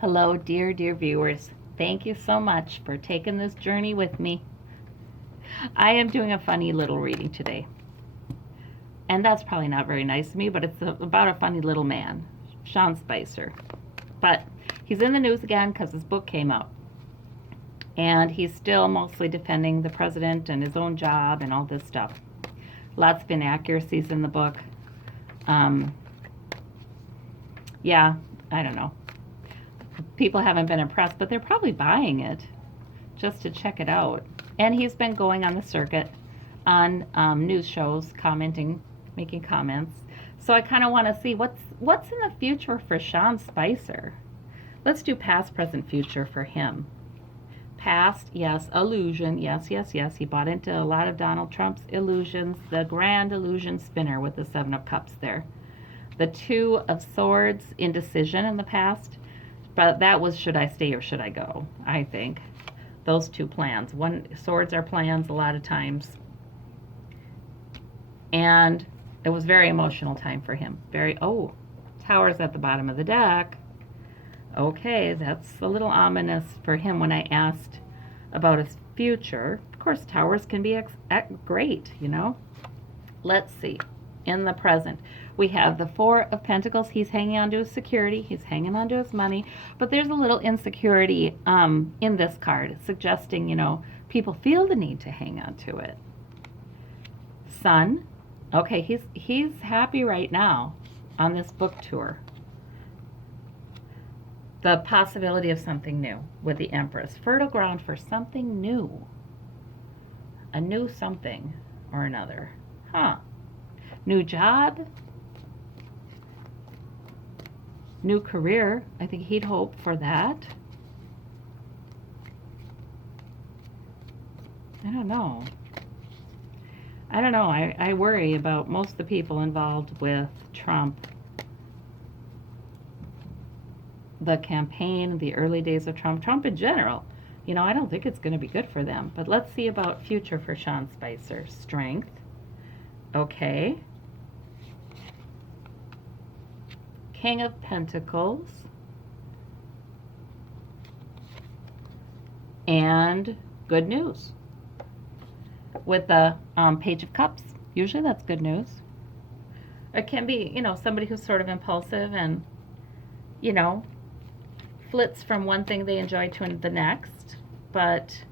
Hello, dear, dear viewers. Thank you so much for taking this journey with me. I am doing a funny little reading today. And that's probably not very nice of me, but it's about a funny little man, Sean Spicer. But he's in the news again because his book came out. And he's still mostly defending the president and his own job and all this stuff. Lots of inaccuracies in the book. Yeah, I don't know. People haven't been impressed, but they're probably buying it just to check it out. And he's been going on the circuit on news shows, commenting, making comments. So I kind of want to see what's in the future for Sean Spicer. Let's do past, present, future for him. Past, yes, illusion, yes, yes, yes. He bought into a lot of Donald Trump's illusions. The grand illusion spinner with the Seven of Cups there. The Two of Swords, indecision in the past. But that was should I stay or should I go, I think. Those two plans. Swords are plans a lot of times. And it was very emotional time for him. Tower's at the bottom of the deck. Okay, that's a little ominous for him when I asked about his future. Of course, towers can be great, you know. Let's see. In the present, we have the Four of Pentacles. He's hanging on to his security. He's hanging on to his money. But there's a little insecurity in this card, suggesting, you know, people feel the need to hang on to it. Sun. Okay, he's happy right now on this book tour. The possibility of something new with the Empress. Fertile ground for something new. A new something or another. Huh. New job. New career. I think he'd hope for that. I don't know. I worry about most of the people involved with Trump. The campaign, the early days of Trump in general. You know, I don't think it's going to be good for them. But let's see about future for Sean Spicer. Strength. Okay. King of Pentacles. And good news. With the Page of Cups. Usually that's good news. It can be, you know, somebody who's sort of impulsive and, you know, flits from one thing they enjoy to the next, but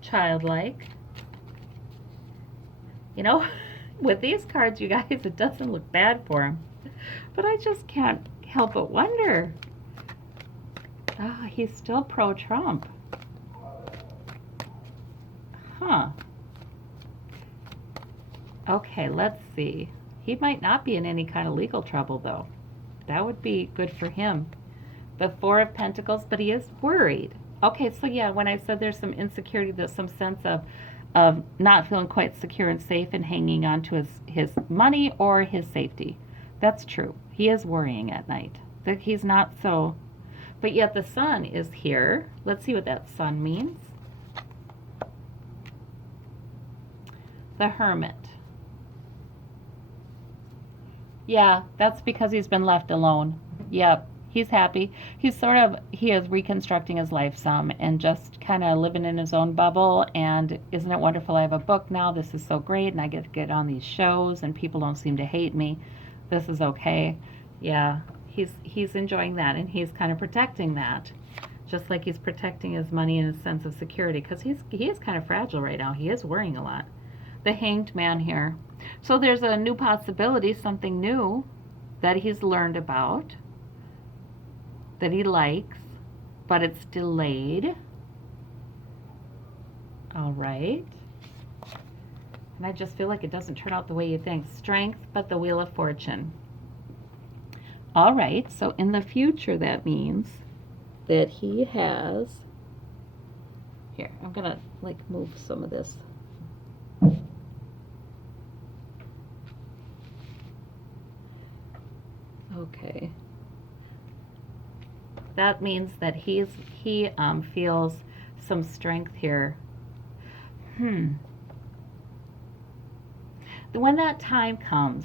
childlike. You know, with these cards, you guys, it doesn't look bad for him. But I just can't help but wonder. He's still pro-Trump. Huh. Okay, let's see. He might not be in any kind of legal trouble, though. That would be good for him. The Four of Pentacles, but he is worried. Okay, so yeah, when I said there's some insecurity, there's some sense of not feeling quite secure and safe and hanging on to his money or his safety. That's true. He is worrying at night. That he's not so, but yet the sun is here. Let's see what that sun means. The Hermit. Yeah, that's because he's been left alone. Yep. He's happy. He is reconstructing his life some and just kind of living in his own bubble. And isn't it wonderful? I have a book now. This is so great. And I get to get on these shows and people don't seem to hate me. This is okay. Yeah, he's enjoying that and he's kind of protecting that. Just like he's protecting his money and his sense of security because he is kind of fragile right now. He is worrying a lot. The Hanged Man here. So there's a new possibility, something new that he's learned about, that he likes, but it's delayed. All right. And I just feel like it doesn't turn out the way you think. Strength, but the Wheel of Fortune. All right, so in the future that means that he has, here, I'm gonna like move some of this. Okay. That means that he feels some strength here. When that time comes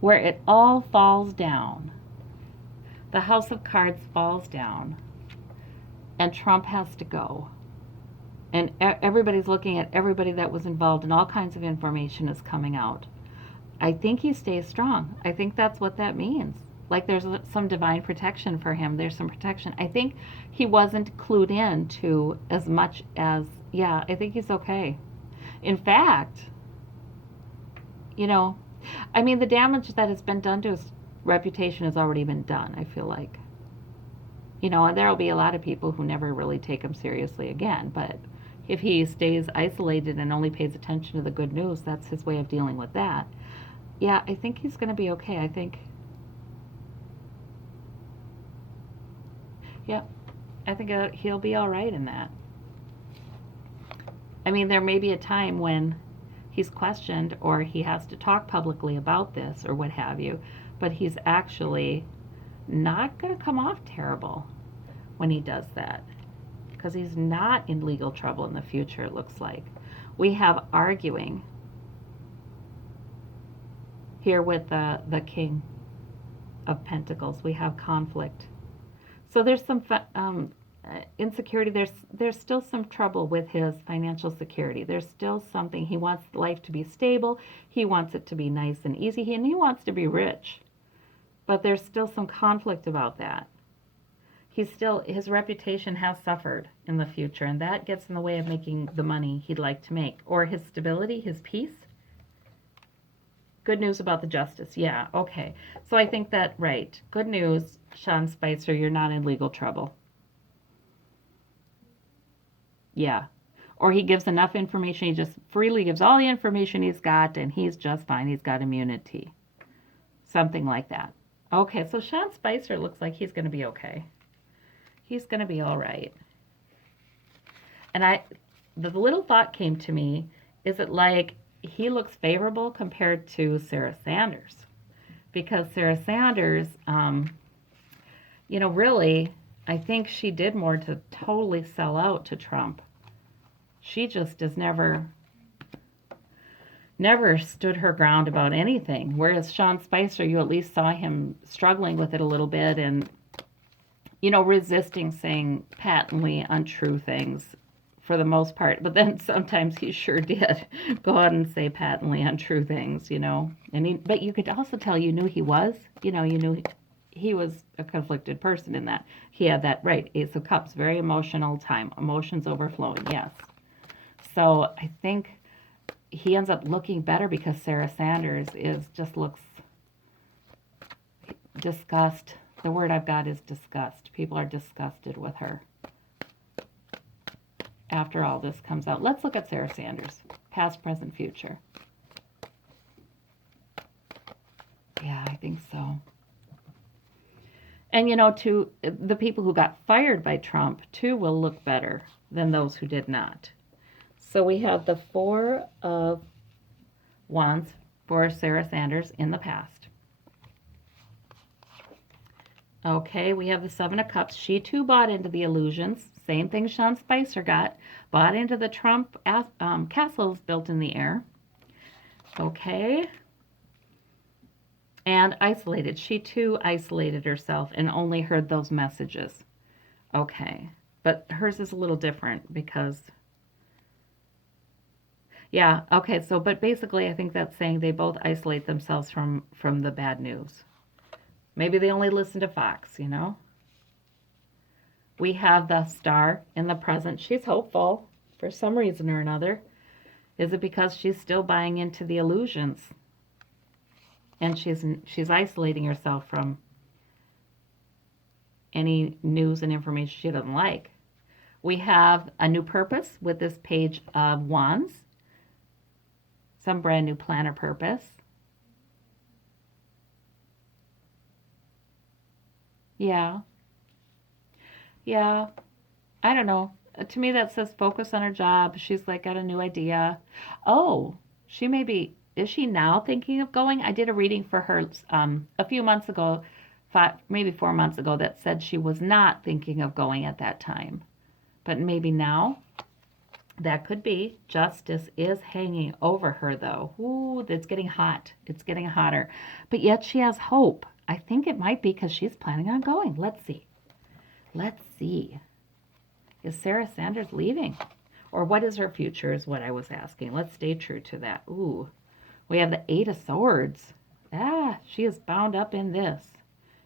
where it all falls down, The house of cards falls down, and Trump has to go. And everybody's looking at everybody that was involved, and all kinds of information is coming out. I think he stays strong. I think that's what that means. Like there's some divine protection for him. There's some protection. I think he wasn't clued in to as much as, yeah, I think he's okay. In fact, you know, I mean, the damage that has been done to his reputation has already been done, I feel like. And there will be a lot of people who never really take him seriously again, but if he stays isolated and only pays attention to the good news, that's his way of dealing with that. Yeah, I think he's going to be okay. Yeah, I think he'll be all right in that. I mean, there may be a time when he's questioned or he has to talk publicly about this or what have you, but he's actually not going to come off terrible when he does that because he's not in legal trouble in the future, it looks like. We have arguing here with the King of Pentacles. We have conflict. So there's some insecurity. There's still some trouble with his financial security. There's still something. He wants life to be stable. He wants it to be nice and easy. And he wants to be rich. But there's still some conflict about that. His reputation has suffered in the future, and that gets in the way of making the money he'd like to make. Or his stability, his peace. Good news about the justice. Yeah, okay. So I think that, right. Good news, Sean Spicer, you're not in legal trouble. Yeah. Or he gives enough information. He just freely gives all the information he's got, and he's just fine. He's got immunity. Something like that. Okay, so Sean Spicer looks like he's going to be okay. He's going to be all right. And the little thought came to me, is it like he looks favorable compared to Sarah Sanders? Because Sarah Sanders, really, I think she did more to totally sell out to Trump. She just has never stood her ground about anything. Whereas Sean Spicer, you at least saw him struggling with it a little bit and, resisting saying patently untrue things for the most part. But then sometimes he sure did go out and say patently untrue things, but you could also tell you knew he was, you knew he was a conflicted person in that. He had that, right, Ace of Cups, very emotional time, emotions overflowing, yes. So I think he ends up looking better because Sarah Sanders looks disgust. The word I've got is disgust. People are disgusted with her after all this comes out. Let's look at Sarah Sanders, past, present, future. Yeah, I think so. And, to the people who got fired by Trump, too, will look better than those who did not. So we have the Four of Wands for Sarah Sanders in the past. Okay, we have the Seven of Cups. She, too, bought into the illusions. Same thing Sean Spicer got. Bought into the Trump castles built in the air. Okay. And isolated. She, too, isolated herself and only heard those messages. Okay. But hers is a little different because... Yeah, okay, so, but basically I think that's saying they both isolate themselves from the bad news. Maybe they only listen to Fox, We have the Star in the present. She's hopeful for some reason or another. Is it because she's still buying into the illusions? And she's isolating herself from any news and information she doesn't like. We have a new purpose with this Page of Wands. Some brand new plan or purpose. Yeah. Yeah. I don't know. To me, that says focus on her job. She's like got a new idea. Oh, is she now thinking of going? I did a reading for her a few months ago, maybe 4 months ago, that said she was not thinking of going at that time. But maybe now. That could be. Justice is hanging over her, though. Ooh, it's getting hot. It's getting hotter. But yet she has hope. I think it might be because she's planning on going. Let's see. Let's see. Is Sarah Sanders leaving? Or what is her future is what I was asking. Let's stay true to that. Ooh, we have the Eight of Swords. Ah, she is bound up in this.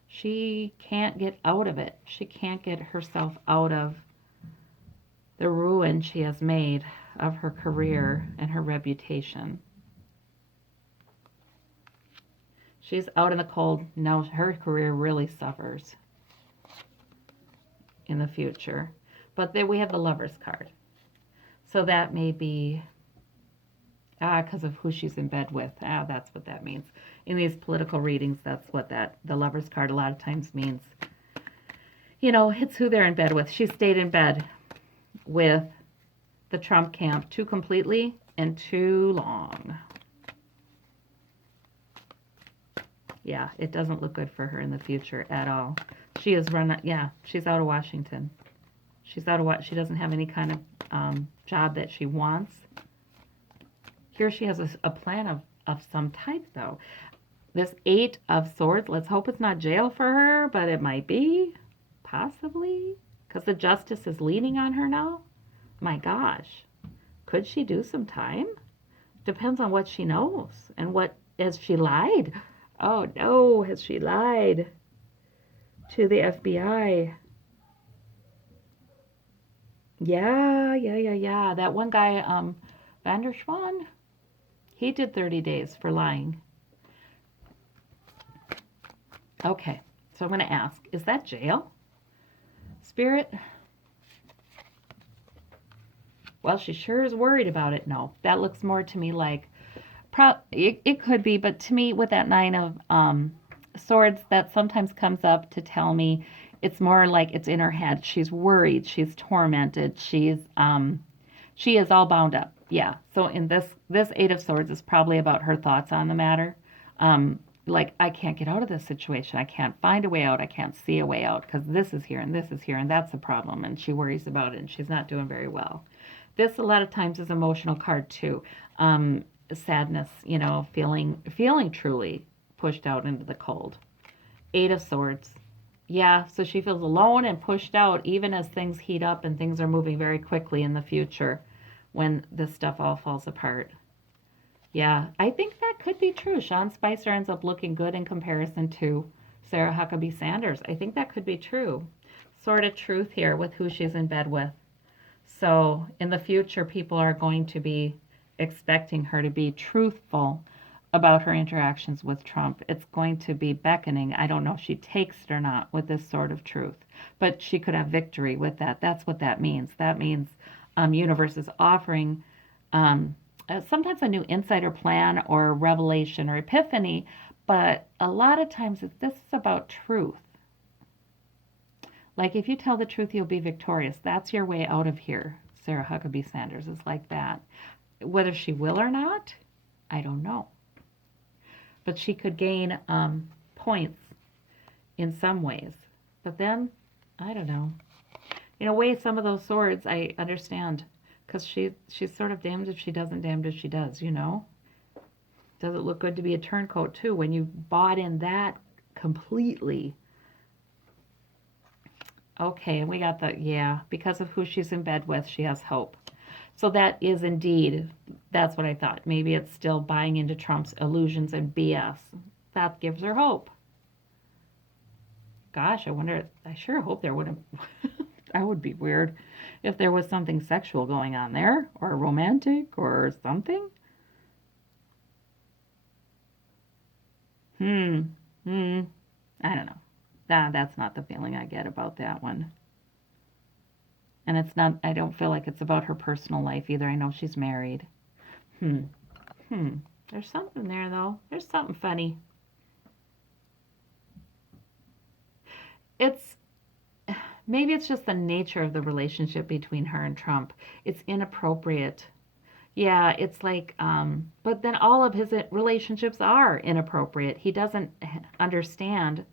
She can't get out of it. She can't get herself out of the ruin she has made of her career and her reputation. She's out in the cold. Now her career really suffers in the future. But then we have the Lover's card. So that may be because of who she's in bed with. That's what that means. In these political readings, that's what the Lover's card a lot of times means. You know, it's who they're in bed with. She stayed in bed with the Trump camp too completely and too long. Yeah, it doesn't look good for her in the future at all. She is she's out of Washington. She's out of she doesn't have any kind of job that she wants. Here she has a plan of some type, though. This Eight of Swords, let's hope it's not jail for her, but it might be, possibly, because the justice is leaning on her now. My gosh, could she do some time? Depends on what she knows and has she lied? Oh no, has she lied to the FBI? Yeah. That one guy, Van der Schwan, he did 30 days for lying. Okay, so I'm going to ask, is that jail? Spirit? Well, she sure is worried about it. No, that looks more to me like, it could be, but to me with that Nine of Swords, that sometimes comes up to tell me it's more like it's in her head. She's worried. She's tormented. She is all bound up. Yeah. So in this Eight of Swords is probably about her thoughts on the matter. Like, I can't get out of this situation. I can't find a way out. I can't see a way out because this is here and this is here and that's a problem. And she worries about it and she's not doing very well. This a lot of times is emotional card too. Sadness, you know, feeling truly pushed out into the cold. Eight of Swords. Yeah, so she feels alone and pushed out even as things heat up and things are moving very quickly in the future when this stuff all falls apart. Yeah, I think that could be true. Sean Spicer ends up looking good in comparison to Sarah Huckabee Sanders. I think that could be true. Sort of truth here with who she's in bed with. So in the future, people are going to be expecting her to be truthful about her interactions with Trump. It's going to be beckoning. I don't know if she takes it or not with this sort of truth, but she could have victory with that. That's what that means. That means universe is offering sometimes a new insider plan or revelation or epiphany, but a lot of times this is about truth. Like, if you tell the truth, you'll be victorious. That's your way out of here. Sarah Huckabee Sanders is like that. Whether she will or not, I don't know. But she could gain points in some ways. But then, I don't know. In a way, some of those swords, I understand. Because she's sort of damned if she doesn't, damned if she does, you know? Does it look good to be a turncoat, too, when you bought in that completely? Okay, and we got because of who she's in bed with, she has hope. So that is indeed, that's what I thought. Maybe it's still buying into Trump's illusions and BS. That gives her hope. Gosh, I sure hope there wouldn't, that would be weird if there was something sexual going on there, or romantic, or something. I don't know. That's not the feeling I get about that one. And it's not, I don't feel like it's about her personal life either. I know she's married. Hmm. There's something there, though. There's something funny. It's, maybe it's just the nature of the relationship between her and Trump. It's inappropriate. Yeah, it's like, but then all of his relationships are inappropriate. He doesn't understand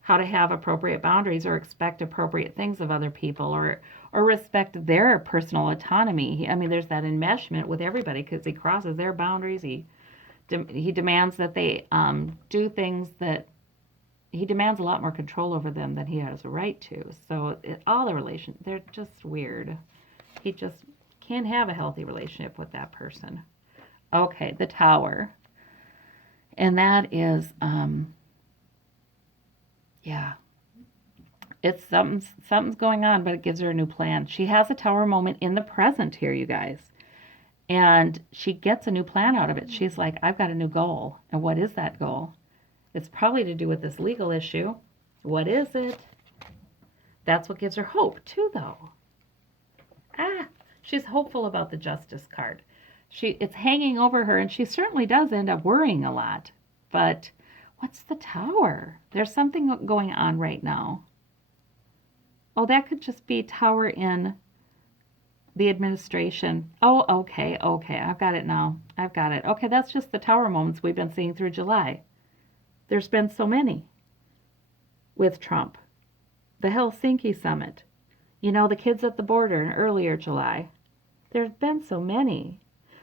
how to have appropriate boundaries or expect appropriate things of other people or respect their personal autonomy. I mean, there's that enmeshment with everybody because he crosses their boundaries. He demands that they do things that he demands a lot more control over them than he has a right to. So all the relations, they're just weird. He just can't have a healthy relationship with that person. Okay, the Tower. And that is, yeah, it's something's going on, but it gives her a new plan. She has a Tower moment in the present here, you guys. And she gets a new plan out of it. She's like, I've got a new goal. And what is that goal? It's probably to do with this legal issue. What is it? That's what gives her hope, too, though. Ah, she's hopeful about the Justice card. It's hanging over her, and she certainly does end up worrying a lot. But what's the Tower? There's something going on right now. Oh, that could just be Tower in the administration. Oh, okay, okay. I've got it now. I've got it. Okay, that's just the Tower moments we've been seeing through July. There's been so many with Trump. The Helsinki summit. You know, the kids at the border in earlier July. There's been so many.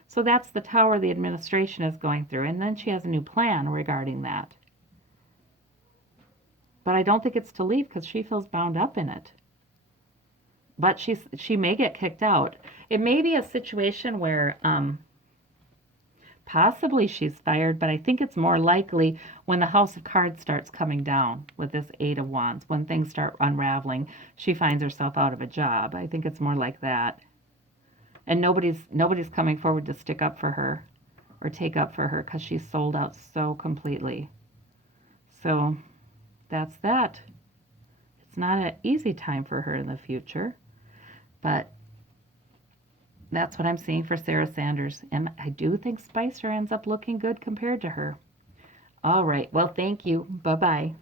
So that's the Tower the administration is going through. And then she has a new plan regarding that. But I don't think it's to leave because she feels bound up in it. But she may get kicked out. It may be a situation where possibly she's fired, but I think it's more likely when the House of Cards starts coming down with this Eight of Wands, when things start unraveling, she finds herself out of a job. I think it's more like that. And nobody's coming forward to stick up for her or take up for her because she's sold out so completely. So that's that. It's not an easy time for her in the future, but that's what I'm seeing for Sarah Sanders. And I do think Spicer ends up looking good compared to her. All right. Well, thank you. Bye-bye.